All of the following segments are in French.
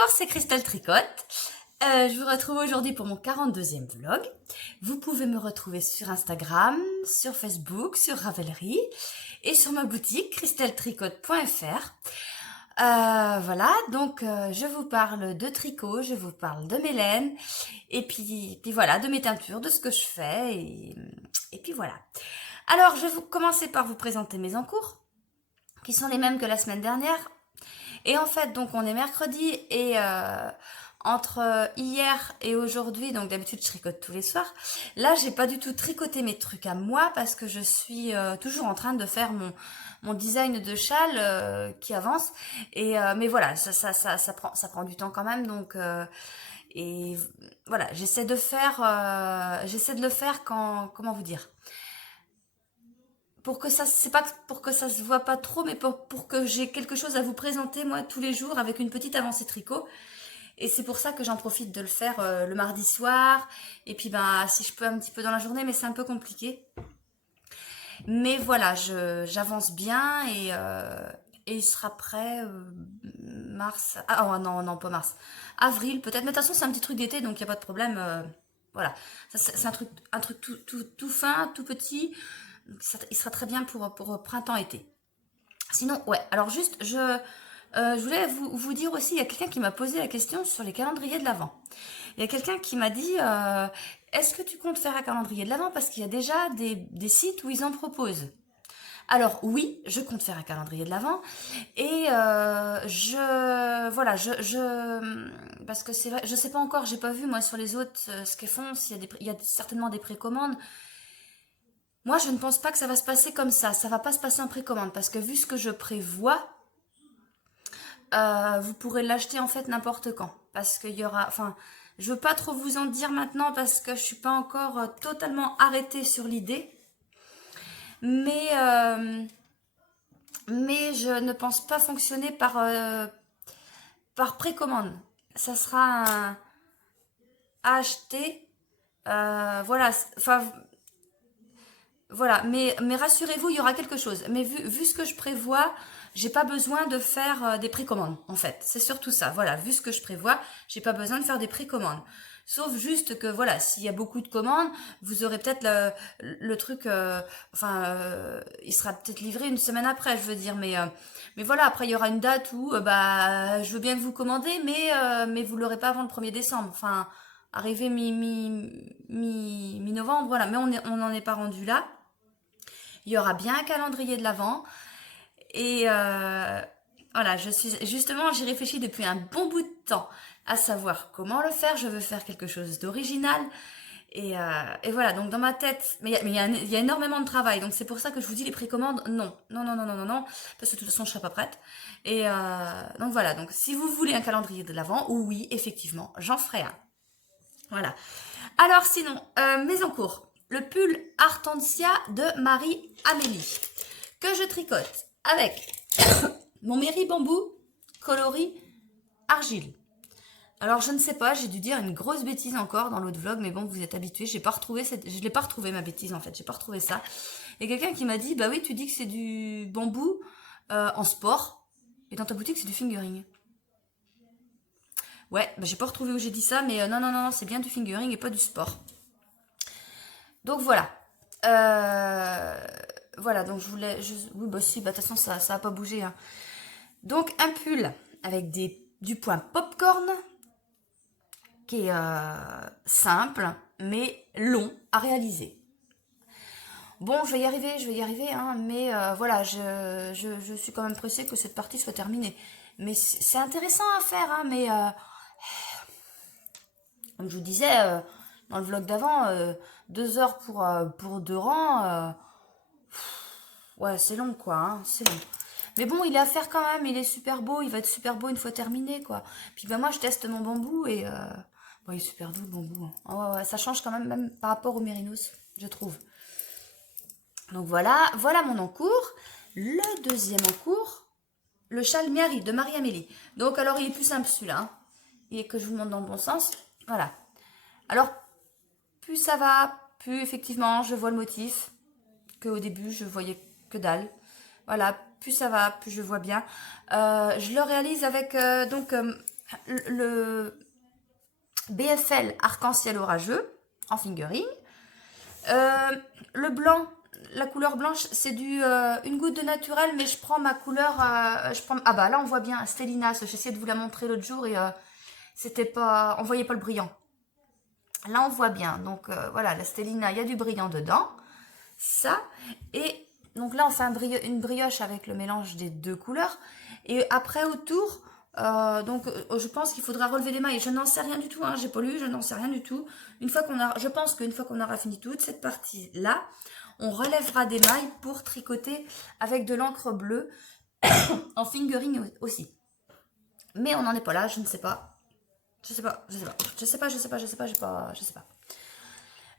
Bonjour, c'est Christelle Tricotte. Je vous retrouve aujourd'hui pour mon 42e vlog. Vous pouvez me retrouver sur Instagram, sur Facebook, sur Ravelry et sur ma boutique christelletricotte.fr. Voilà, donc je vous parle de tricot, je vous parle de mes laines et puis voilà, de mes teintures, de ce que je fais et puis voilà. Alors, je vais commencer par vous présenter mes encours, qui sont les mêmes que la semaine dernière. Et en fait, donc on est mercredi et entre hier et aujourd'hui, donc d'habitude je tricote tous les soirs. Là, j'ai pas du tout tricoté mes trucs à moi parce que je suis toujours en train de faire mon design de châle qui avance. Et mais voilà, ça prend du temps quand même, donc et voilà, j'essaie de le faire quand, comment vous dire, pour que ça, c'est pas pour que ça se voit pas trop, mais pour que j'ai quelque chose à vous présenter moi tous les jours avec une petite avancée tricot. Et c'est pour ça que j'en profite de le faire le mardi soir. Et puis ben si je peux un petit peu dans la journée, mais c'est un peu compliqué. Mais voilà, j'avance bien et il sera prêt mars. Ah oh, non, non, pas mars. Avril peut-être. Mais de toute façon, c'est un petit truc d'été, donc il n'y a pas de problème. Voilà. C'est un truc tout fin, tout petit. Il sera très bien pour printemps-été. Sinon, ouais, alors juste, je voulais vous dire aussi, il y a quelqu'un qui m'a posé la question sur les calendriers de l'Avent. Il y a quelqu'un qui m'a dit, est-ce que tu comptes faire un calendrier de l'Avent? Parce qu'il y a déjà des sites où ils en proposent. Alors oui, je compte faire un calendrier de l'Avent et voilà, parce que c'est vrai, je sais pas encore, j'ai pas vu moi sur les autres ce qu'ils font, il y a certainement des précommandes. Moi, je ne pense pas que ça va se passer comme ça va pas se passer en précommande parce que vu ce que je prévois, vous pourrez l'acheter en fait n'importe quand. Parce qu'il y aura, enfin, je veux pas trop vous en dire maintenant parce que je suis pas encore totalement arrêtée sur l'idée. Mais, mais je ne pense pas fonctionner par précommande. Ça sera à acheter. Voilà, enfin, voilà, mais rassurez-vous, il y aura quelque chose. Mais vu ce que je prévois, j'ai pas besoin de faire des précommandes, en fait. C'est surtout ça. Voilà, vu ce que je prévois, j'ai pas besoin de faire des précommandes. Sauf juste que, voilà, s'il y a beaucoup de commandes, vous aurez peut-être le truc, il sera peut-être livré une semaine après, je veux dire. Mais voilà, après, il y aura une date où, bah, je veux bien que vous commandez, mais vous l'aurez pas avant le 1er décembre. Enfin, arrivé mi-novembre, voilà. Mais on n'en est pas rendu là. Il y aura bien un calendrier de l'Avent. Et voilà, j'y réfléchis depuis un bon bout de temps à savoir comment le faire. Je veux faire quelque chose d'original. Et voilà, donc dans ma tête, mais il y a énormément de travail. Donc c'est pour ça que je vous dis les précommandes, non. Non, non, non, non, non, non. Parce que de toute façon, je serai pas prête. Et donc voilà, donc si vous voulez un calendrier de l'Avent, oui, effectivement, j'en ferai un. Voilà. Alors sinon, mes encours. Le pull Artensia de Marie-Amélie que je tricote avec mon Méry Bambou coloris argile. Alors je ne sais pas, j'ai dû dire une grosse bêtise encore dans l'autre vlog, mais bon, vous êtes habitués, je l'ai pas retrouvé ma bêtise en fait, j'ai pas retrouvé ça. Et quelqu'un qui m'a dit, bah oui, tu dis que c'est du bambou en sport, et dans ta boutique c'est du fingering. Ouais, bah j'ai pas retrouvé où j'ai dit ça, mais non, non, non, c'est bien du fingering et pas du sport. Donc voilà. Voilà, donc je voulais... oui, bah si, bah de toute façon, ça a pas bougé. Hein. Donc un pull avec du point popcorn, qui est simple, mais long à réaliser. Bon, je vais y arriver, hein, mais voilà, je suis quand même pressée que cette partie soit terminée. Mais c'est intéressant à faire, hein, mais comme je vous disais dans le vlog d'avant, 2 heures pour 2 rangs, ouais, c'est long, quoi, hein, c'est long. Mais bon, il est à faire quand même, il est super beau, il va être super beau une fois terminé, quoi. Puis ben moi, je teste mon bambou et... bon, il est super doux, le bambou. Hein. Oh, ouais, ouais, ça change quand même par rapport au mérinos, je trouve. Donc voilà, voilà mon encours. Le deuxième encours, le châle Miari de Marie-Amélie. Donc alors, il est plus simple celui-là. Hein. Et que je vous montre dans le bon sens. Voilà. Alors, plus ça va, plus effectivement, je vois le motif. Qu'au début, je voyais que dalle. Voilà, plus ça va, plus je vois bien. Je le réalise avec le BFL arc-en-ciel orageux en fingering. Le blanc, la couleur blanche, c'est une goutte de naturel, mais je prends ma couleur. Ah bah là, on voit bien Stellinas. J'ai essayé de vous la montrer l'autre jour et c'était pas, on voyait pas le brillant. Là, on voit bien. Donc voilà, la Stellina, il y a du brillant dedans. Ça. Et donc là, on fait une brioche avec le mélange des deux couleurs. Et après, autour, je pense qu'il faudra relever les mailles. Je n'en sais rien du tout, hein, j'ai pas lu, je n'en sais rien du tout. Je pense qu'une fois qu'on aura fini toute cette partie-là, on relèvera des mailles pour tricoter avec de l'encre bleue en fingering aussi. Mais on n'en est pas là, je ne sais pas. Je sais pas.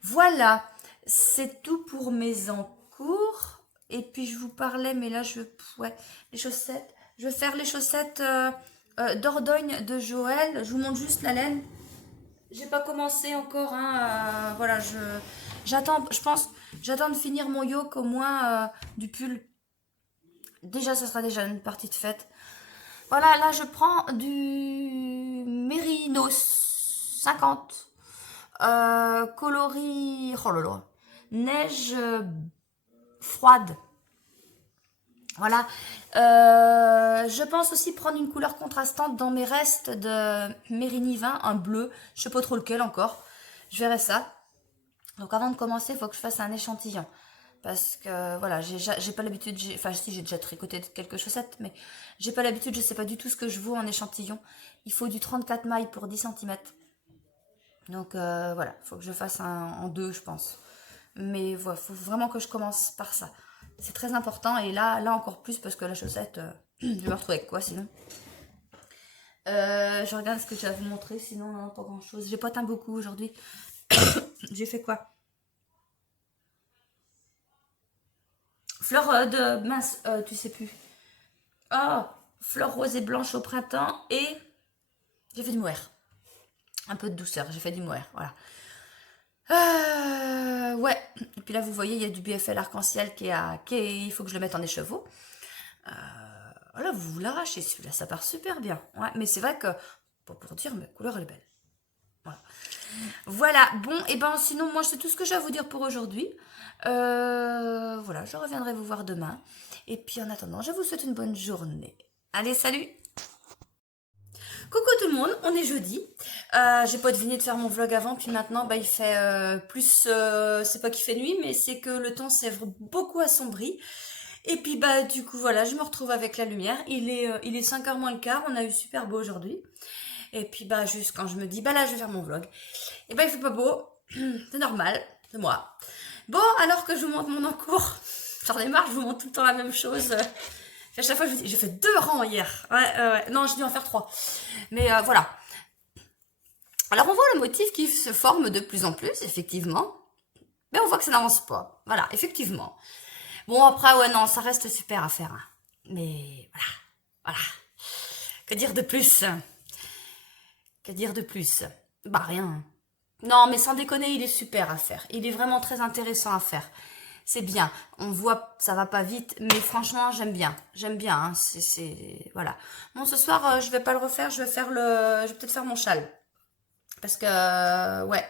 Voilà, c'est tout pour mes encours. Et puis je vous parlais, mais là ouais, les chaussettes. Je vais faire les chaussettes d'Ordogne de Joël. Je vous montre juste la laine. J'ai pas commencé encore, hein, voilà, j'attends de finir mon yoke au moins du pull. Déjà, ça sera déjà une partie de fête. Voilà, là je prends du Mérinos 50. Coloris, oh là là, neige froide. Voilà. Je pense aussi prendre une couleur contrastante dans mes restes de Mérini 20, un bleu. Je sais pas trop lequel encore. Je verrai ça. Donc avant de commencer, il faut que je fasse un échantillon. Parce que voilà, j'ai pas l'habitude, enfin si j'ai déjà tricoté quelques chaussettes, mais j'ai pas l'habitude, je sais pas du tout ce que je vaux en échantillon. Il faut du 34 mailles pour 10 cm. Donc voilà, il faut que je fasse en deux, je pense. Mais voilà, faut vraiment que je commence par ça. C'est très important et là encore plus parce que la chaussette, je vais me retrouver avec quoi sinon. Je regarde ce que j'ai à vous montrer, sinon non, pas grand chose. J'ai pas teint beaucoup aujourd'hui. J'ai fait quoi? Fleur de mince, tu sais plus. Oh, fleur rose et blanche au printemps et j'ai fait du mohair. Un peu de douceur, j'ai fait du mohair, voilà. Ouais, et puis là vous voyez il y a du BFL arc-en-ciel il faut que je le mette en écheveau. Voilà, vous l'arrachez celui-là, ça part super bien. Ouais, mais c'est vrai que, pas pour dire, mais la couleur elle est belle. Voilà, bon, et ben sinon moi c'est tout ce que j'ai à vous dire pour aujourd'hui. Voilà, je reviendrai vous voir demain. Et puis en attendant, je vous souhaite une bonne journée. Allez, salut! Coucou tout le monde, on est jeudi. J'ai pas deviné de faire mon vlog avant, puis maintenant bah, il fait plus, c'est pas qu'il fait nuit, mais c'est que le temps s'est beaucoup assombri. Et puis bah du coup voilà, je me retrouve avec la lumière. Il est 5h moins le quart, on a eu super beau aujourd'hui. Et puis bah juste quand je me dis bah là je vais faire mon vlog, et bah il fait pas beau, c'est normal, c'est moi. Bon, alors que je vous montre mon encours, j'en ai marre, je vous montre tout le temps la même chose. À chaque fois, je vous dis, j'ai fait 2 rangs hier. Ouais. Non, j'ai dû en faire 3. Mais voilà. Alors, on voit le motif qui se forme de plus en plus, effectivement. Mais on voit que ça n'avance pas. Voilà, effectivement. Bon, après, ouais, non, ça reste super à faire. Hein. Mais voilà. Voilà. Que dire de plus? Que dire de plus? Bah, rien. Non, mais sans déconner, il est super à faire. Il est vraiment très intéressant à faire. C'est bien. On voit, ça va pas vite, mais franchement, j'aime bien. J'aime bien. Hein. Voilà. Bon, ce soir, je vais pas le refaire. Je vais peut-être faire mon châle. Parce que, ouais.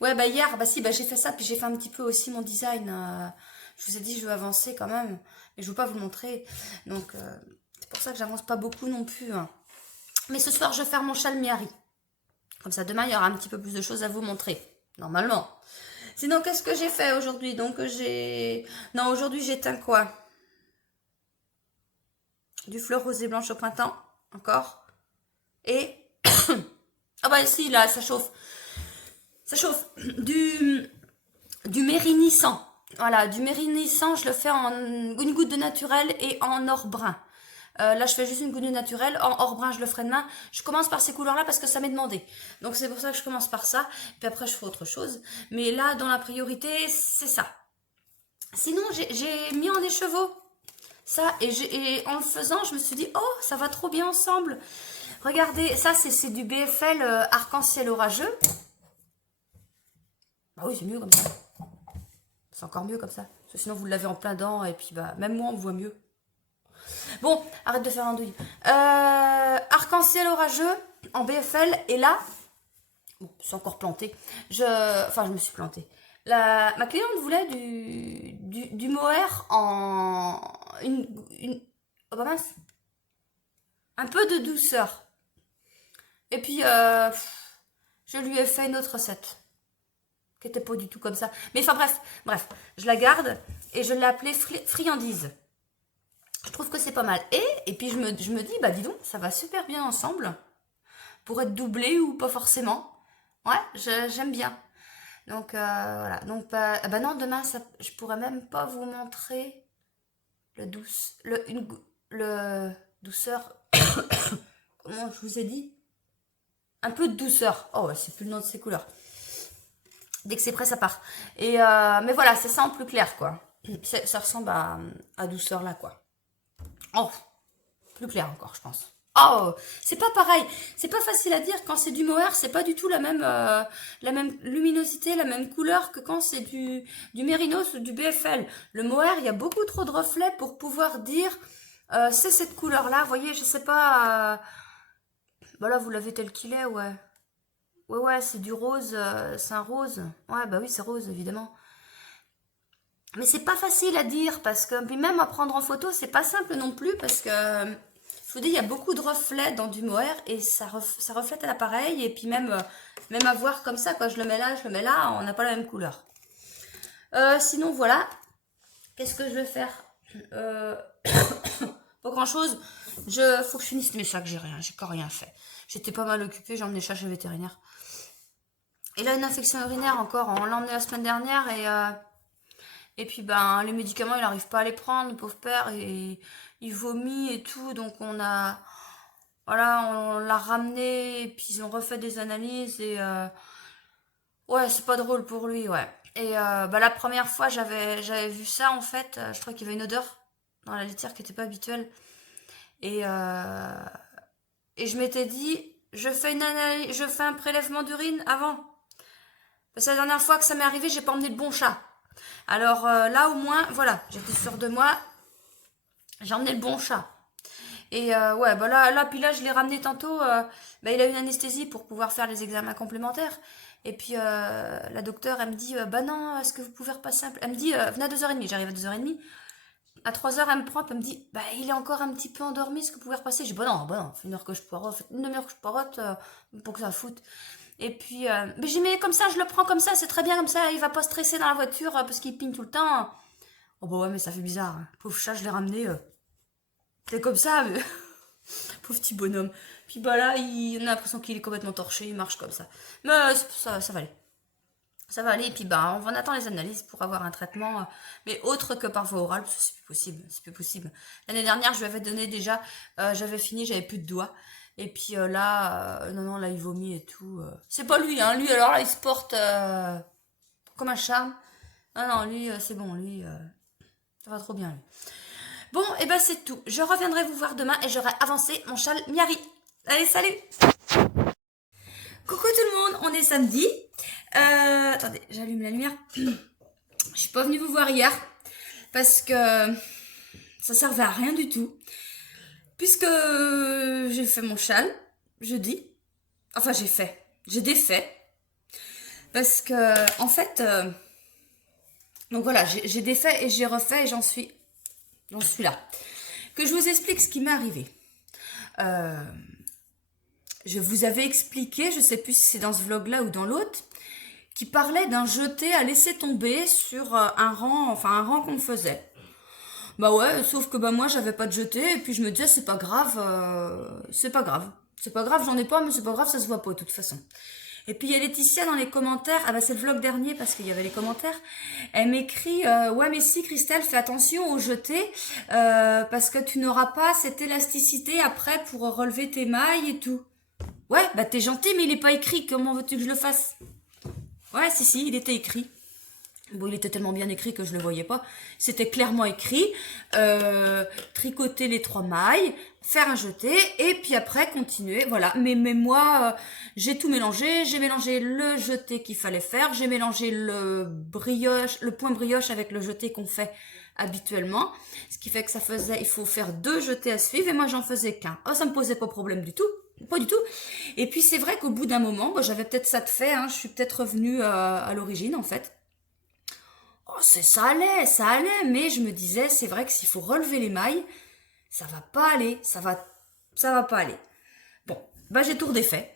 Ouais, bah hier, bah si, bah j'ai fait ça, puis j'ai fait un petit peu aussi mon design. Je vous ai dit, je veux avancer quand même, mais je veux pas vous le montrer. Donc, c'est pour ça que j'avance pas beaucoup non plus. Hein. Mais ce soir, je vais faire mon châle Miari. Comme ça, demain, il y aura un petit peu plus de choses à vous montrer. Normalement. Sinon, qu'est-ce que j'ai fait aujourd'hui? Non, aujourd'hui, j'ai teint quoi? Du fleur rose et blanche au printemps. Encore. Et... ah bah si, là, ça chauffe. Ça chauffe. Du mérinissant. Voilà, du mérinissant, je le fais en une goutte de naturel et en or brun. Là, je fais juste une goutte de naturel. En or brun, je le ferai demain. Je commence par ces couleurs-là parce que ça m'est demandé. Donc, c'est pour ça que je commence par ça. Puis après, je ferai autre chose. Mais là, dans la priorité, c'est ça. Sinon, j'ai mis en écheveau ça. Et en le faisant, je me suis dit, oh, ça va trop bien ensemble. Regardez, ça, c'est du BFL arc-en-ciel orageux. Bah oui, c'est mieux comme ça. C'est encore mieux comme ça. Parce que sinon, vous l'avez en plein dent. Et puis, bah, même moi, on me voit mieux. Bon, arrête de faire andouille. Arc-en-ciel orageux en BFL. Et là, bon, c'est encore planté. Enfin, je me suis plantée. Ma cliente voulait du mohair en... oh bah mince. Un peu de douceur. Et puis, je lui ai fait une autre recette. Qui était pas du tout comme ça. Mais enfin bref, je la garde et je l'ai appelée friandise. Je trouve que c'est pas mal. Et puis je me dis, bah dis donc, ça va super bien ensemble. Pour être doublé ou pas forcément. Ouais, j'aime bien. Donc voilà. Donc bah, ah bah non, demain, je pourrais même pas vous montrer le douceur. Comment je vous ai dit? Un peu de douceur. Oh ouais, c'est plus le nom de ces couleurs. Dès que c'est prêt, ça part. Mais voilà, c'est ça en plus clair, quoi. Ça ressemble à douceur là, quoi. Oh, plus clair encore, je pense. Oh, c'est pas pareil. C'est pas facile à dire. Quand c'est du mohair, c'est pas du tout la même luminosité, la même couleur que quand c'est du mérinos ou du BFL. Le mohair, il y a beaucoup trop de reflets pour pouvoir dire c'est cette couleur-là. Vous voyez, je sais pas. Voilà, vous l'avez tel qu'il est, ouais. Ouais, c'est du rose, c'est un rose. Ouais, bah oui, c'est rose, évidemment. Mais c'est pas facile à dire parce que, puis même à prendre en photo, c'est pas simple non plus parce que, je vous dis, il y a beaucoup de reflets dans du mohair et ça reflète à l'appareil et puis même à voir comme ça, quoi, je le mets là, on n'a pas la même couleur. Sinon, voilà. Qu'est-ce que je vais faire Pas grand-chose. Faut que je finisse mes sacs, j'ai encore rien fait. J'étais pas mal occupée, j'ai emmené chat chez le vétérinaire. Il a une infection urinaire encore, on l'a emmené la semaine dernière et puis ben les médicaments il n'arrive pas à les prendre, le pauvre père, et il vomit et tout, donc on l'a ramené, et puis ils ont refait des analyses et ouais, c'est pas drôle pour lui, ouais. Et bah la première fois j'avais vu ça en fait, je trouvais qu'il y avait une odeur dans la litière qui était pas habituelle. Et, et je m'étais dit, je fais un prélèvement d'urine avant. Parce que la dernière fois que ça m'est arrivé, j'ai pas emmené le bon chat. Alors là, au moins, voilà, j'étais sûre de moi. J'ai emmené le bon chat. Et ouais, bah puis là, je l'ai ramené tantôt. Bah, il a une anesthésie pour pouvoir faire les examens complémentaires. Et puis la docteure, elle me dit, bah non, est-ce que vous pouvez repasser un peu. Elle me dit, venez à 2h30. J'arrive à 2h30. À 3h, elle me prend, elle me dit, bah il est encore un petit peu endormi, est-ce que vous pouvez repasser? J'ai dit, bah non, fait une heure que je poireau, fait une demi-heure que je poirote, pour que ça foute. Et puis, mais j'ai mais comme ça, je le prends comme ça, c'est très bien comme ça, il va pas stresser dans la voiture parce qu'il pigne tout le temps. Oh bah ouais, mais ça fait bizarre, hein. Pauvre chat, je l'ai ramené, c'est comme ça, mais... pauvre petit bonhomme. Puis bah là, on a l'impression qu'il est complètement torché, il marche comme ça. Mais ça va aller. Ça va aller, et puis bah, on attend les analyses pour avoir un traitement, mais autre que par voie orale, parce que c'est plus possible. L'année dernière, je lui avais donné déjà, j'avais fini, j'avais plus de doigts. Et puis là, non, là, il vomit et tout. C'est pas lui, hein, lui, alors là, il se porte comme un charme. Non, lui, c'est bon, lui, ça va trop bien, lui. Bon, et ben c'est tout. Je reviendrai vous voir demain et j'aurai avancé mon châle Miari. Allez, salut! Coucou tout le monde, on est samedi. Attendez, j'allume la lumière. Je suis pas venue vous voir hier parce que ça servait à rien du tout. Puisque j'ai fait mon châle jeudi. Enfin, j'ai défait. Parce que, en fait, donc voilà, j'ai défait et j'ai refait et j'en suis là. Que je vous explique ce qui m'est arrivé. Je vous avais expliqué, je sais plus si c'est dans ce vlog-là ou dans l'autre, qui parlait d'un jeté à laisser tomber sur un rang qu'on faisait. Bah ouais, sauf que bah moi j'avais pas de jeté et puis je me disais c'est pas grave, j'en ai pas mais c'est pas grave, ça se voit pas de toute façon. Et puis il y a Laetitia dans les commentaires, ah bah c'est le vlog dernier parce qu'il y avait les commentaires, elle m'écrit ouais mais si Christelle fais attention au jeté parce que tu n'auras pas cette élasticité après pour relever tes mailles et tout. Ouais bah t'es gentil mais il est pas écrit, comment veux-tu que je le fasse? Ouais si il était écrit. Bon, il était tellement bien écrit que je le voyais pas. C'était clairement écrit, tricoter les 3 mailles, faire un jeté, et puis après continuer, voilà. Mais moi, j'ai tout mélangé. J'ai mélangé le jeté qu'il fallait faire. J'ai mélangé le point brioche avec le jeté qu'on fait habituellement, ce qui fait que il faut faire 2 jetés à suivre et moi j'en faisais qu'un. Oh, ça me posait pas problème du tout, pas du tout. Et puis c'est vrai qu'au bout d'un moment, moi j'avais peut-être ça de fait, hein, je suis peut-être revenue à l'origine en fait. Oh, ça allait, mais je me disais, c'est vrai que s'il faut relever les mailles, ça va pas aller, ça va pas aller. Bon, bah j'ai tout redéfait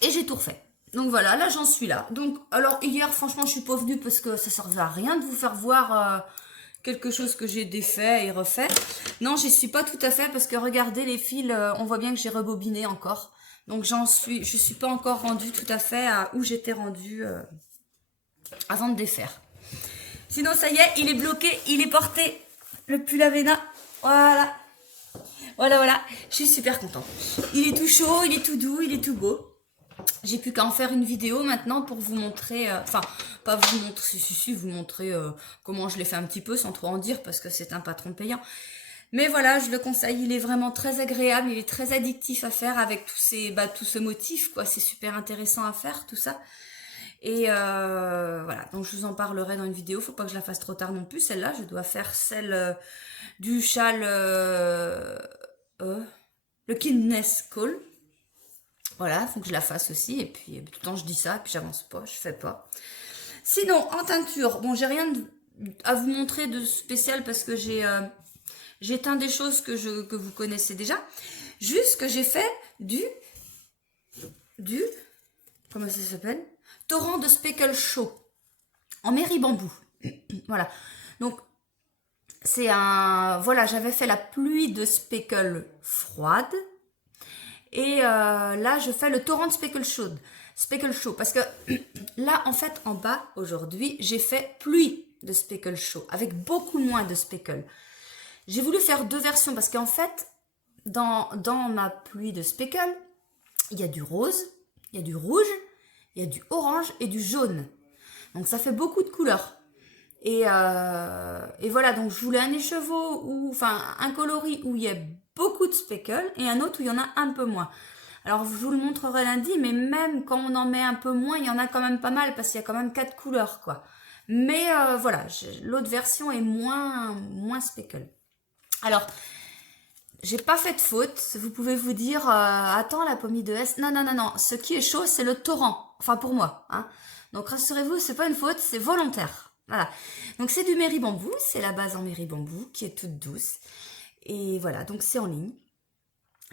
et j'ai tout refait. Donc voilà, là j'en suis là. Donc alors hier franchement je suis pas venue parce que ça servait à rien de vous faire voir quelque chose que j'ai défait et refait. Non, j'y suis pas tout à fait parce que regardez les fils, on voit bien que j'ai rebobiné encore. Donc je suis pas encore rendue tout à fait à où j'étais rendue avant de défaire. Sinon ça y est, il est bloqué, il est porté. Le pull Avena, voilà. Voilà, je suis super contente. Il est tout chaud, il est tout doux, il est tout beau. J'ai plus qu'à en faire une vidéo maintenant pour vous montrer, enfin, pas vous montrer, si, vous montrer comment je l'ai fait un petit peu sans trop en dire parce que c'est un patron payant. Mais voilà, je le conseille, il est vraiment très agréable, il est très addictif à faire avec tout ce motif, quoi. C'est super intéressant à faire, tout ça. Et voilà, donc je vous en parlerai dans une vidéo, faut pas que je la fasse trop tard non plus, celle-là, je dois faire celle du châle, le Kindness Call. Voilà, faut que je la fasse aussi. Et puis, tout le temps, je dis ça, et puis j'avance pas, je fais pas. Sinon, en teinture, bon, j'ai rien à vous montrer de spécial parce que j'ai teint des choses que vous connaissez déjà. Juste que j'ai fait du, comment ça s'appelle? Torrent de Speckle Show en Mairie Bambou. Voilà. Donc, voilà, j'avais fait la pluie de Speckle froide. Et là, je fais le torrent de Speckle Show. Parce que là, en fait, en bas, aujourd'hui, j'ai fait pluie de Speckle Show. Avec beaucoup moins de Speckle. J'ai voulu faire 2 versions. Parce qu'en fait, dans ma pluie de Speckle, il y a du rose, il y a du rouge, il y a du orange et du jaune. Donc, ça fait beaucoup de couleurs. Et voilà, donc je voulais un écheveau, un coloris où il y a beaucoup de speckles et un autre où il y en a un peu moins. Alors je vous le montrerai lundi, mais même quand on en met un peu moins, il y en a quand même pas mal parce qu'il y a quand même 4 couleurs, quoi. Mais voilà, l'autre version est moins speckle. Alors, j'ai pas fait de faute. Vous pouvez vous dire, attends, la pomme de S. Non. Ce qui est chaud, c'est le torrent. Enfin, pour moi. Hein. Donc, rassurez-vous, c'est pas une faute, c'est volontaire. Voilà. Donc, c'est du Mairie Bambou. C'est la base en Mairie Bambou qui est toute douce. Et voilà, donc c'est en ligne.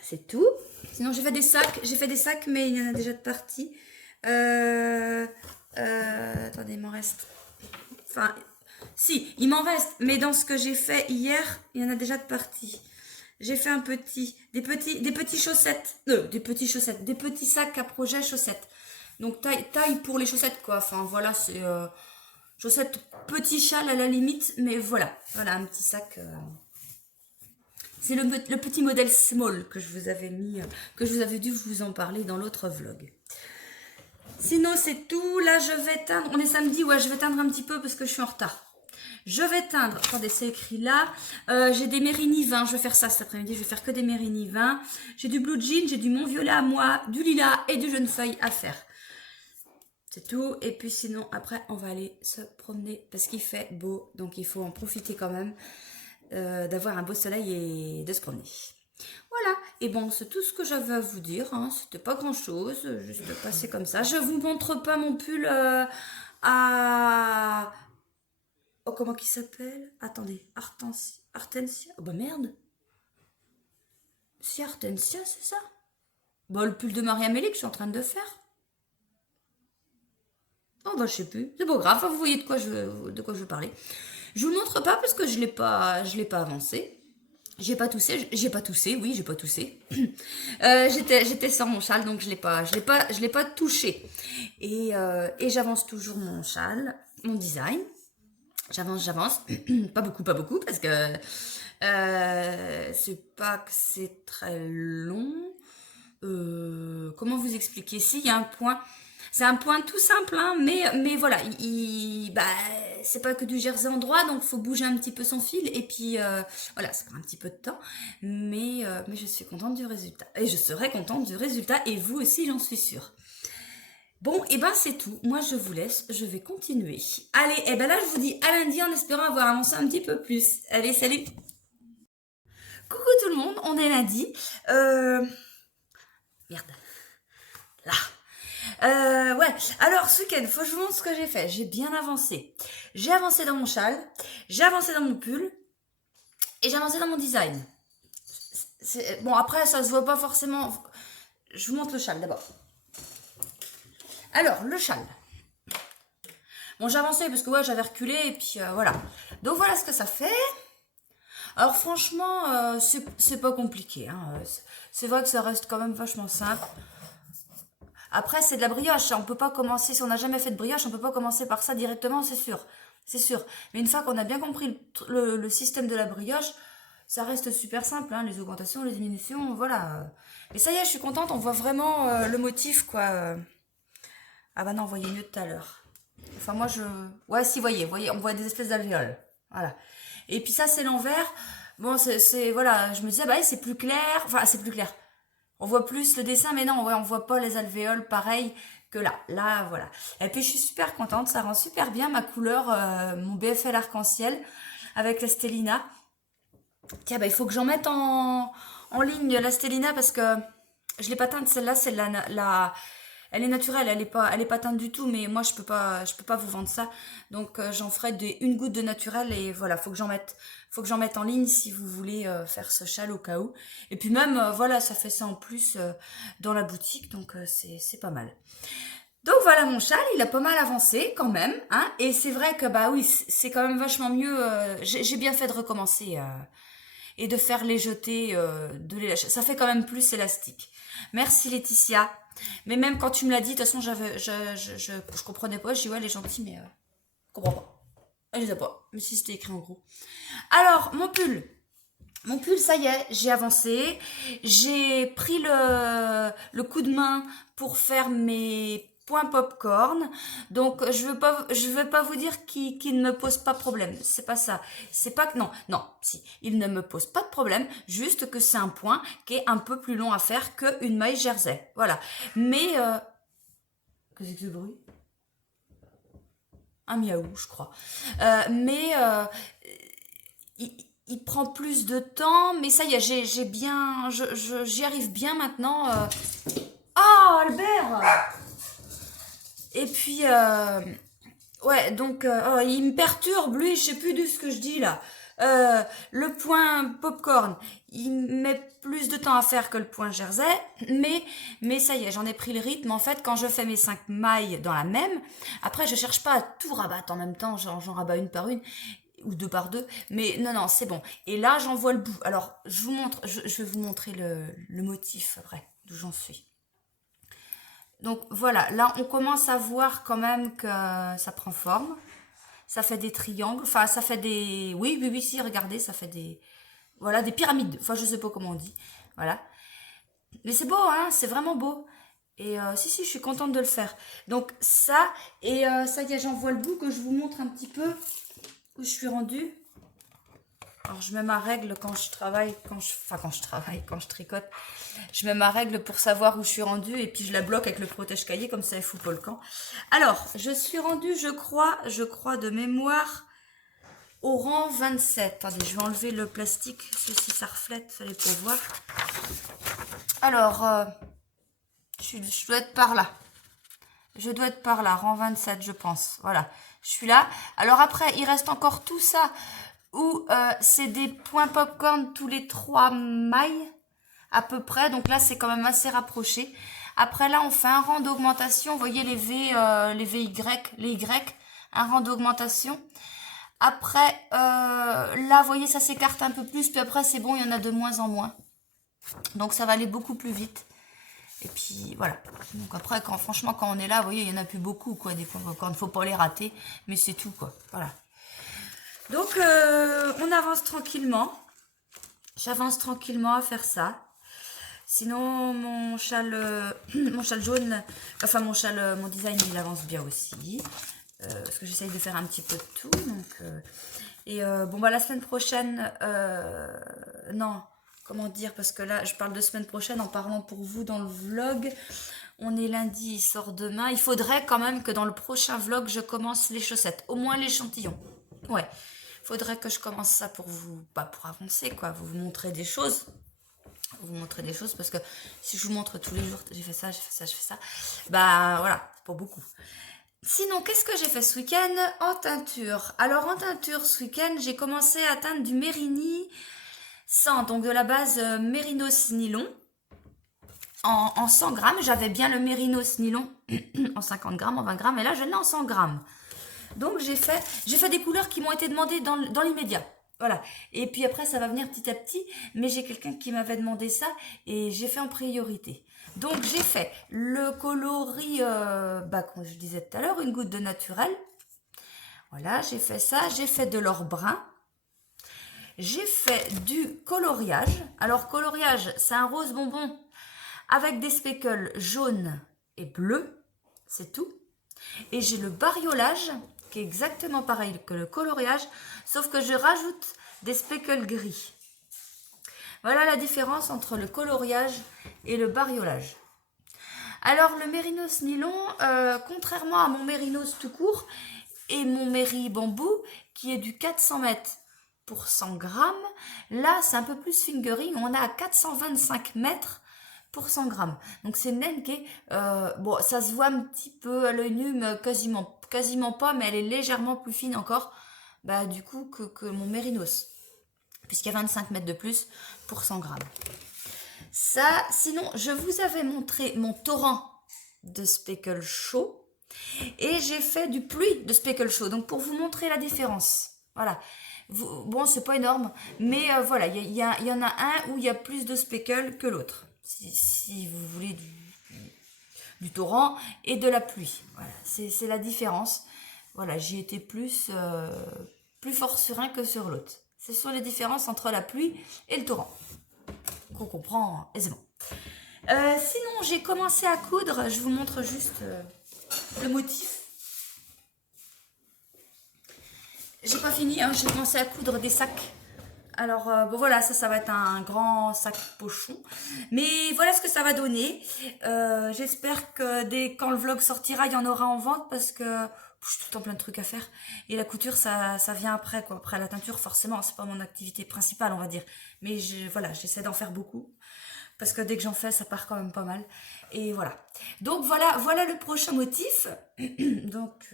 C'est tout. Sinon, j'ai fait des sacs, mais il y en a déjà de partis. Attendez, il m'en reste. Enfin, si, il m'en reste. Mais dans ce que j'ai fait hier, il y en a déjà de partis. J'ai fait des petits chaussettes. Des petits sacs à projet chaussettes. Donc taille pour les chaussettes, quoi. Enfin, voilà, c'est chaussettes, petit châle à la limite. Mais voilà, un petit sac. C'est le petit modèle small que je vous avais mis, que je vous avais dû vous en parler dans l'autre vlog. Sinon, c'est tout. Là, je vais teindre. On est samedi, ouais, je vais teindre un petit peu parce que je suis en retard. Je vais teindre, attendez, c'est écrit là. J'ai des Mérini 20, je vais faire ça cet après-midi, je vais faire que des Mérini 20. J'ai du blue jean, j'ai du Mont Violet à moi, du lilas et du jaune feuille à faire. C'est tout. Et puis sinon, après, on va aller se promener parce qu'il fait beau. Donc, il faut en profiter quand même d'avoir un beau soleil et de se promener. Voilà. Et bon, c'est tout ce que j'avais à vous dire. Hein. C'était pas grand-chose, juste passer comme ça. Je vous montre pas mon pull à... Oh, comment qu'il s'appelle? Attendez, Artensia. Oh bah merde. Si Artensia, c'est ça? Bah le pull de Marie-Amélie que je suis en train de faire. Oh bah je sais plus. C'est pas grave, vous voyez de quoi je veux parler. Je vous le montre pas parce que je l'ai pas avancé. J'ai pas toussé, oui, j'ai pas toussé. J'étais sans mon châle, donc je l'ai pas touché. Et j'avance toujours mon châle, mon design. J'avance. Pas beaucoup, parce que c'est pas que c'est très long. Comment vous expliquer? Si, il y a un point. C'est un point tout simple, hein, mais voilà, c'est pas que du jersey en droit, donc faut bouger un petit peu son fil, et puis voilà, ça prend un petit peu de temps, mais je suis contente du résultat. Et je serai contente du résultat, et vous aussi, j'en suis sûre. Bon, et ben c'est tout. Moi, je vous laisse. Je vais continuer. Allez, et ben là, je vous dis à lundi en espérant avoir avancé un petit peu plus. Allez, salut. Coucou tout le monde, on est lundi. Merde. Là. Ouais, alors ce week-end, faut que je vous montre ce que j'ai fait. J'ai bien avancé. J'ai avancé dans mon châle, j'ai avancé dans mon pull et j'ai avancé dans mon design. Bon, après, ça se voit pas forcément. Je vous montre le châle d'abord. Alors, le châle. Bon, j'ai avancé parce que ouais, j'avais reculé et puis voilà. Donc voilà ce que ça fait. Alors franchement, c'est pas compliqué. Hein. C'est vrai que ça reste quand même vachement simple. Après, c'est de la brioche. On peut pas commencer, si on n'a jamais fait de brioche, on peut pas commencer par ça directement, c'est sûr. C'est sûr. Mais une fois qu'on a bien compris le système de la brioche, ça reste super simple. Hein, les augmentations, les diminutions, voilà. Et ça y est, je suis contente. On voit vraiment le motif, quoi. Ah bah non, vous voyez mieux tout à l'heure. Enfin, moi, je... Ouais, si, voyez, on voit des espèces d'alvéoles. Voilà. Et puis ça, c'est l'envers. Bon, voilà, je me disais, bah, c'est plus clair. Enfin, c'est plus clair. On voit plus le dessin, mais non, ouais, on voit pas les alvéoles pareil que là. Là, voilà. Et puis je suis super contente, ça rend super bien ma couleur, mon BFL arc-en-ciel avec la Stellina. Tiens, bah il faut que j'en mette en ligne la Stellina parce que je l'ai pas teinte celle-là, c'est elle est naturelle, elle est pas teinte du tout, mais moi je peux pas vous vendre ça. Donc j'en ferai une goutte de naturel et voilà, faut que j'en mette en ligne si vous voulez faire ce châle au cas où. Et puis même voilà, ça fait ça en plus dans la boutique, donc c'est pas mal. Donc voilà mon châle, il a pas mal avancé quand même, hein. Et c'est vrai que bah oui, c'est quand même vachement mieux. J'ai bien fait de recommencer et de faire les jeter, de les lâcher. Ça fait quand même plus élastique. Merci Laetitia. Mais même quand tu me l'as dit, de toute façon, je comprenais pas. Je dis ouais, elle est gentille, mais je comprends pas. Elle les a pas. Mais si c'était écrit en gros. Alors, mon pull. Mon pull, ça y est, j'ai avancé. J'ai pris le coup de main pour faire mes points popcorn. Donc, je veux pas vous dire qu'il ne me pose pas problème. C'est pas ça. C'est pas que, non, non, si. Il ne me pose pas de problème. Juste que c'est un point qui est un peu plus long à faire qu'une maille jersey. Voilà. Mais, qu'est-ce que c'est que ce bruit? Un miaou, je crois. Mais, il prend plus de temps, mais ça y est, j'ai bien, j'y arrive bien maintenant. Oh, Albert! Et puis, ouais, donc, oh, il me perturbe, lui, je sais plus de ce que je dis là. Le point popcorn, il met plus de temps à faire que le point jersey, mais ça y est, j'en ai pris le rythme. En fait, quand je fais mes 5 mailles dans la même, après, je cherche pas à tout rabattre en même temps, j'en rabats une par une ou deux par deux, mais non, non, c'est bon. Et là, j'en vois le bout. Alors, je vous montre, je vais vous montrer le motif après, d'où j'en suis. Donc voilà, là, on commence à voir quand même que ça prend forme. Ça fait des triangles, enfin, ça fait des... Oui, oui, oui, si, regardez, ça fait des... Voilà, des pyramides. Enfin, je sais pas comment on dit. Voilà. Mais c'est beau, hein, c'est vraiment beau. Et si, si, je suis contente de le faire. Donc ça, et ça y est, j'en vois le bout que je vous montre un petit peu où je suis rendue. Alors, je mets ma règle quand je travaille, quand je tricote. Je mets ma règle pour savoir où je suis rendue et puis je la bloque avec le protège-cahier, comme ça, elle fout pas le camp. Alors, je suis rendue, je crois de mémoire, au rang 27. Attendez, je vais enlever le plastique, ceci ça reflète, fallait pour voir. Alors, je dois être par là. Je dois être par là, rang 27, je pense. Voilà, je suis là. Alors après, il reste encore tout ça où c'est des points popcorn tous les 3 mailles à peu près. Donc là, c'est quand même assez rapproché. Après là, on fait un rang d'augmentation. Vous voyez les les VY, les Y, un rang d'augmentation. Après, là, vous voyez, ça s'écarte un peu plus. Puis après, c'est bon, il y en a de moins en moins. Donc ça va aller beaucoup plus vite. Et puis voilà. Donc après, franchement, quand on est là, vous voyez, il n'y en a plus beaucoup, quoi, des points popcorn. Il ne faut pas les rater. Mais c'est tout, quoi. Voilà. Donc, on avance tranquillement. J'avance tranquillement à faire ça. Sinon, mon châle jaune, enfin mon design, il avance bien aussi. Parce que j'essaye de faire un petit peu de tout. Donc, bon, bah la semaine prochaine, non, comment dire, parce que là, je parle de semaine prochaine en parlant pour vous dans le vlog. On est lundi, il sort demain. Il faudrait quand même que dans le prochain vlog, je commence les chaussettes. Au moins l'échantillon. Ouais. Faudrait que je commence ça pour vous, bah, pour avancer, quoi. Vous montrer des choses. Vous montrer des choses parce que si je vous montre tous les jours, j'ai fait ça, j'ai fait ça, j'ai fait ça. Bah voilà, c'est pas beaucoup. Sinon, qu'est-ce que j'ai fait ce week-end en teinture? Alors en teinture, ce week-end, j'ai commencé à teindre du Mérini 100, donc de la base Mérinos Nylon. En 100 grammes, j'avais bien le Mérinos Nylon en 50 grammes, en 20 grammes, et là je l'ai en 100 grammes. Donc j'ai fait des couleurs qui m'ont été demandées dans l'immédiat. Voilà. Et puis après, ça va venir petit à petit, mais j'ai quelqu'un qui m'avait demandé ça et j'ai fait en priorité. Donc j'ai fait le coloris, bah, comme je disais tout à l'heure, une goutte de naturel. Voilà, j'ai fait ça. J'ai fait de l'or brun. J'ai fait du coloriage. Alors coloriage, c'est un rose bonbon avec des speckles jaunes et bleus. C'est tout. Et j'ai le bariolage qui est exactement pareil que le coloriage, sauf que je rajoute des speckles gris. Voilà la différence entre le coloriage et le bariolage. Alors le mérinos nylon, contrairement à mon mérinos tout court et mon méri bambou qui est du 400 mètres pour 100 grammes, là c'est un peu plus fingering, on a à 425 mètres pour 100 grammes. Donc c'est une laine qui est, bon ça se voit un petit peu à l'œil nu, mais quasiment pas, mais elle est légèrement plus fine encore, bah du coup que mon mérinos, puisqu'il y a 25 mètres de plus pour 100 grammes. Ça, sinon, je vous avais montré mon torrent de speckle chaud et j'ai fait du pluie de speckle chaud. Donc, pour vous montrer la différence. Voilà. Bon, c'est pas énorme, mais voilà, il y en a un où il y a plus de speckle que l'autre. Si vous voulez du torrent et de la pluie. Voilà, c'est la différence. Voilà, j'y étais plus fort sur un que sur l'autre. Ce sont les différences entre la pluie et le torrent qu'on comprend aisément. Sinon, j'ai commencé à coudre. Je vous montre juste le motif. J'ai pas fini, hein, j'ai commencé à coudre des sacs. Alors, bon voilà, ça va être un grand sac pochon. Mais voilà ce que ça va donner. J'espère que quand le vlog sortira, il y en aura en vente parce que je suis tout le temps plein de trucs à faire. Et la couture, ça vient après, quoi. Après la teinture, forcément, c'est pas mon activité principale, on va dire. Mais voilà, j'essaie d'en faire beaucoup. Parce que dès que j'en fais, ça part quand même pas mal. Et voilà. Donc voilà le prochain motif. Donc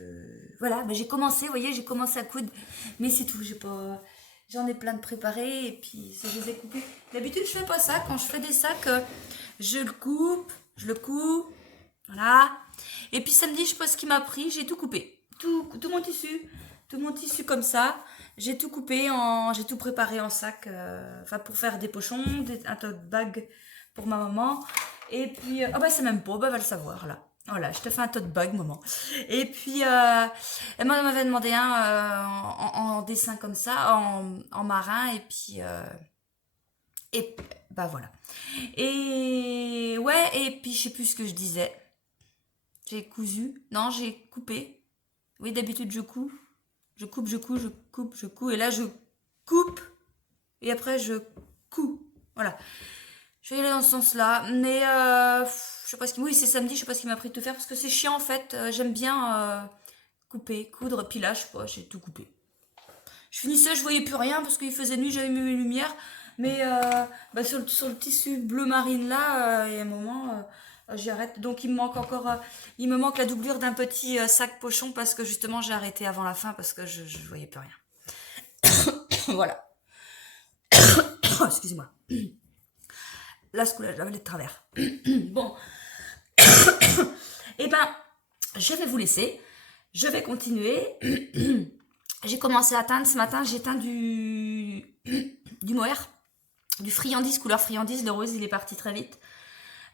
voilà, j'ai commencé, vous voyez, j'ai commencé à coudre. Mais c'est tout, j'en ai plein de préparés et puis je les ai coupés. D'habitude, je fais pas ça. Quand je fais des sacs, je le coupe, voilà. Et puis samedi, je sais pas ce qui m'a pris, j'ai tout coupé. Tout mon tissu comme ça. J'ai tout coupé, j'ai tout préparé en sac, enfin pour faire des pochons, un tote bag pour ma maman. Et puis, ah bah c'est même pas, bah elle va le savoir là. Voilà, je te fais un tote bag, maman. Et puis, elle m'avait demandé un en dessin comme ça, en marin, et bah voilà. Et ouais, et puis je sais plus ce que je disais. J'ai cousu, non, j'ai coupé. Oui, d'habitude je couds. Je coupe, je couds. Et là, je coupe. Et après, je couds. Voilà. Je vais aller dans ce sens-là. Mais je sais pas ce qui... Oui, c'est samedi, je sais pas ce qui m'a pris de tout faire. Parce que c'est chiant, en fait. J'aime bien couper, coudre. Puis là, je sais pas, j'ai tout coupé. Je finissais, je voyais plus rien parce qu'il faisait nuit, j'avais mis mes lumières. Mais bah, sur le tissu bleu marine, là, il y a un moment... j'y arrête. Donc il me manque encore, il me manque la doublure d'un petit sac pochon parce que justement j'ai arrêté avant la fin parce que je voyais plus rien. Voilà. Oh, excusez-moi. Là, ce coup-là, j'avais de travers. Bon. Eh ben, je vais vous laisser. Je vais continuer. J'ai commencé à teindre ce matin. J'ai teint du mohair, du friandise, couleur friandise. Le rose, il est parti très vite.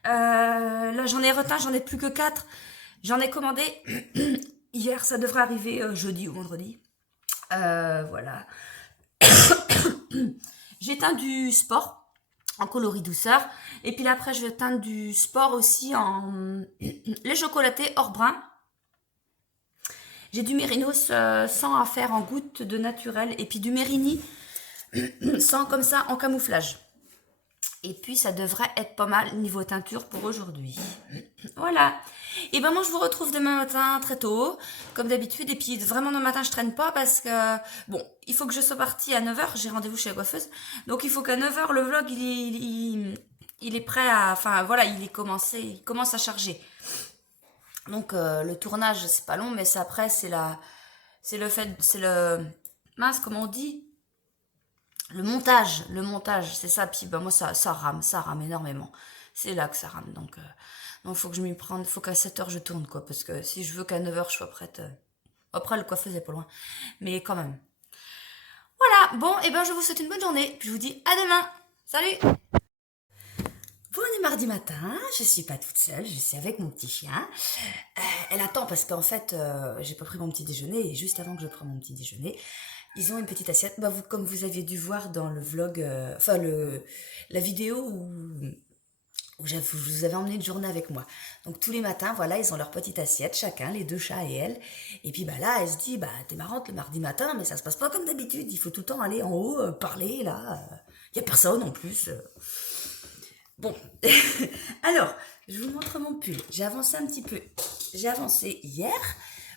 Là j'en ai reteint, j'en ai plus que 4. J'en ai commandé hier, ça devrait arriver jeudi ou vendredi. Voilà. J'ai teint du sport en coloris douceur. Et puis là après je vais teindre du sport aussi en les chocolatés or brun. J'ai du mérinos sans à faire en gouttes de naturel. Et puis du mérini sans comme ça en camouflage. Et puis, ça devrait être pas mal niveau teinture pour aujourd'hui. Voilà. Et ben moi, je vous retrouve demain matin très tôt, comme d'habitude. Et puis, vraiment, le matin, je traîne pas parce que, bon, il faut que je sois partie à 9h. J'ai rendez-vous chez la coiffeuse. Donc, il faut qu'à 9h, le vlog, il est prêt à... Enfin, voilà, il commence à charger. Donc, le tournage, c'est pas long, mais c'est après, c'est le... Mince, comment on dit? Le montage, c'est ça. Puis ben moi, ça rame énormément. C'est là que ça rame. Donc faut que je m'y prenne. Faut qu'à 7h je tourne, quoi. Parce que si je veux qu'à 9h je sois prête. Après, le coiffeuse est pas loin. Mais quand même. Voilà. Bon, et ben je vous souhaite une bonne journée. Puis je vous dis à demain. Salut! Bon, on est mardi matin, je suis pas toute seule, je suis avec mon petit chien. Elle attend parce qu'en fait, j'ai pas pris mon petit déjeuner et juste avant que je prenne mon petit déjeuner, ils ont une petite assiette. Bah, comme vous aviez dû voir dans le vlog, la vidéo où je vous avais emmené une journée avec moi. Donc tous les matins, voilà, ils ont leur petite assiette, chacun, les deux chats et elle. Et puis bah là, elle se dit, bah t'es marrante le mardi matin, mais ça se passe pas comme d'habitude. Il faut tout le temps aller en haut, parler, là. Y a personne en plus. Bon, alors, je vous montre mon pull. J'ai avancé un petit peu. J'ai avancé hier.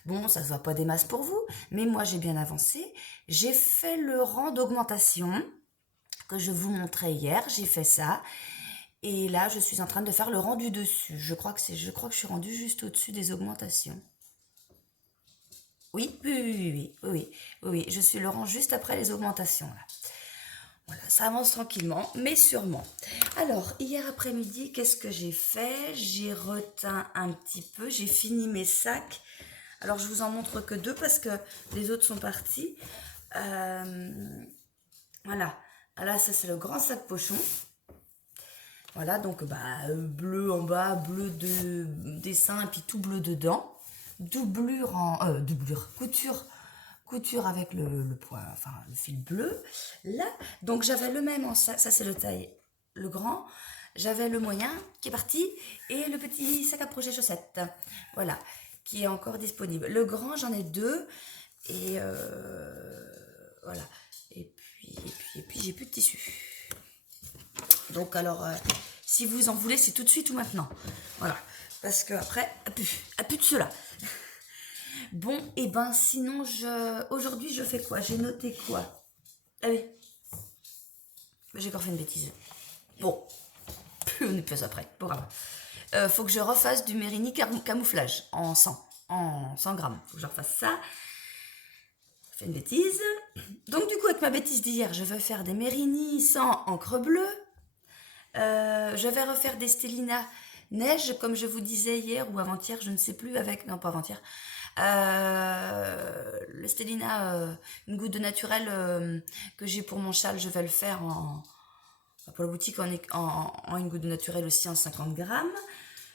Bon, ça ne se voit pas des masses pour vous, mais moi j'ai bien avancé. J'ai fait le rang d'augmentation que je vous montrais hier. J'ai fait ça. Et là, je suis en train de faire le rang du dessus. Je crois que je suis rendue juste au-dessus des augmentations. Oui, oui. Je suis le rang juste après les augmentations là. Voilà, ça avance tranquillement, mais sûrement. Alors, hier après-midi, qu'est-ce que j'ai fait? J'ai reteint un petit peu, j'ai fini mes sacs. Alors, je vous en montre que deux parce que les autres sont partis. Voilà. Là, ça, c'est le grand sac pochon. Voilà, donc bleu en bas, bleu de dessin et puis tout bleu dedans. Couture avec le point, enfin le fil bleu. Là, donc j'avais le même en sac, ça c'est le taille, le grand. J'avais le moyen qui est parti et le petit sac à projet chaussettes. Voilà, qui est encore disponible. Le grand, j'en ai deux et voilà. Et puis j'ai plus de tissu. Donc alors, si vous en voulez, c'est tout de suite ou maintenant. Voilà, parce que après, plus de cela. Bon, et ben sinon, aujourd'hui, je fais quoi? J'ai noté quoi? Allez, j'ai encore fait une bêtise. Bon, on est plus après, pas grave. Faut que je refasse du Mérini camouflage en 100 grammes. Faut que je refasse ça. J'ai fait une bêtise. Donc du coup, avec ma bêtise d'hier, je vais faire des Mérini sans encre bleue. Je vais refaire des Stellina neige, comme je vous disais hier ou avant-hier, je ne sais plus, non pas avant-hier. Le Stellina, une goutte de naturel que j'ai pour mon châle, je vais le faire pour la boutique en une goutte de naturel aussi en 50 grammes.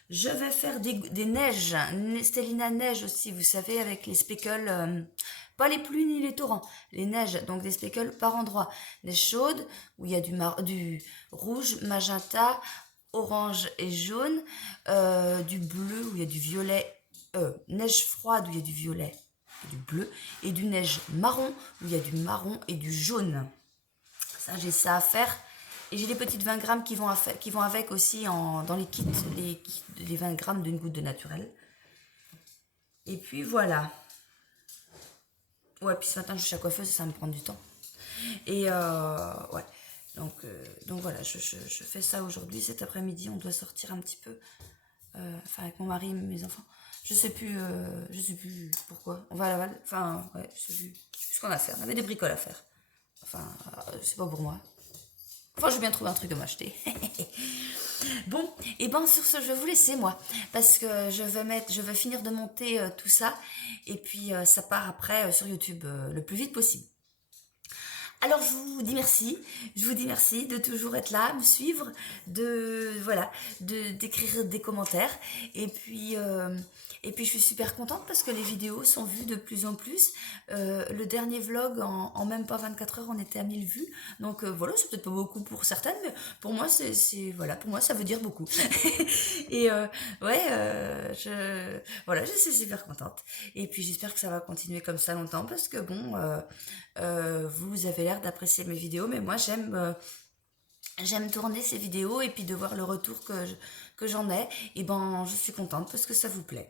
Je vais faire des neiges, Stellina neige aussi, vous savez, avec les speckles, pas les pluies ni les torrents, les neiges, donc des speckles par endroit. Neige chaude, où il y a du rouge, magenta, orange et jaune, du bleu, où il y a du violet, neige froide, où il y a du violet et du bleu, et du neige marron, où il y a du marron et du jaune. Ça, j'ai ça à faire. Et j'ai les petites 20 grammes qui vont avec aussi dans les kits, les 20 grammes d'une goutte de naturel. Et puis voilà. Ouais, puis ce matin, je suis à la coiffeuse, ça me prend du temps. Et ouais. Donc voilà, je fais ça aujourd'hui. Cet après-midi, on doit sortir un petit peu. Enfin, avec mon mari et mes enfants. Je sais plus pourquoi. On va à Laval. Enfin, ouais, je sais plus ce qu'on a à faire. On avait des bricoles à faire. Enfin, c'est pas pour moi. Enfin, je vais bien trouver un truc à m'acheter. Bon, et ben sur ce, je vais vous laisser moi, parce que je vais finir de monter tout ça, et puis ça part après sur YouTube le plus vite possible. Alors je vous dis merci de toujours être là, me suivre, d'écrire des commentaires, et puis je suis super contente parce que les vidéos sont vues de plus en plus. Le dernier vlog, en même pas 24 heures, on était à 1000 vues. Donc voilà, c'est peut-être pas beaucoup pour certaines, mais pour moi, pour moi, ça veut dire beaucoup. Et je suis super contente. Et puis j'espère que ça va continuer comme ça longtemps parce que bon, vous avez l'air d'apprécier mes vidéos, mais moi j'aime tourner ces vidéos et puis de voir le retour que j'en ai, et ben je suis contente parce que ça vous plaît.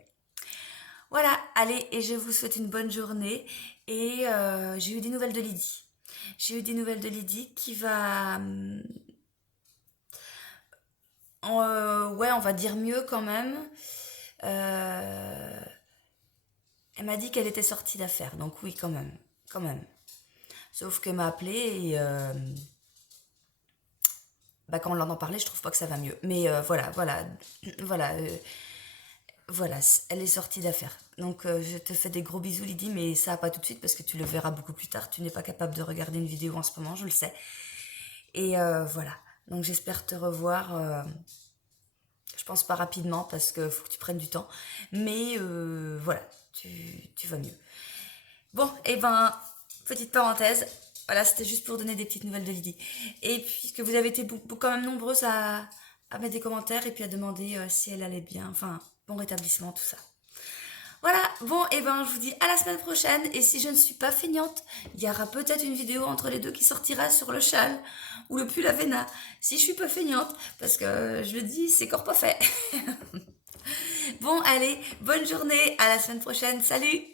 Voilà, allez, et je vous souhaite une bonne journée. Et j'ai eu des nouvelles de Lydie. J'ai eu des nouvelles de Lydie qui va... ouais, on va dire mieux quand même. Euh, elle m'a dit qu'elle était sortie d'affaires, donc oui, quand même. Quand même. Sauf qu'elle m'a appelé et bah, quand on l'entend parler, je trouve pas que ça va mieux. Mais voilà, voilà, elle est sortie d'affaires. Donc je te fais des gros bisous Lydie, mais ça va pas tout de suite parce que tu le verras beaucoup plus tard. Tu n'es pas capable de regarder une vidéo en ce moment, je le sais. Et voilà, donc j'espère te revoir, je pense pas rapidement parce qu'il faut que tu prennes du temps. Mais voilà, tu vas mieux. Bon, et ben, petite parenthèse. Voilà, c'était juste pour donner des petites nouvelles de Lydie. Et puisque vous avez été quand même nombreuses à mettre des commentaires et puis à demander si elle allait bien, enfin, bon rétablissement, tout ça. Voilà, bon, et ben je vous dis à la semaine prochaine. Et si je ne suis pas feignante, il y aura peut-être une vidéo entre les deux qui sortira sur le châle ou le pull Avena. Si je suis pas feignante, parce que je le dis, c'est encore pas fait. Bon, allez, bonne journée, à la semaine prochaine, salut!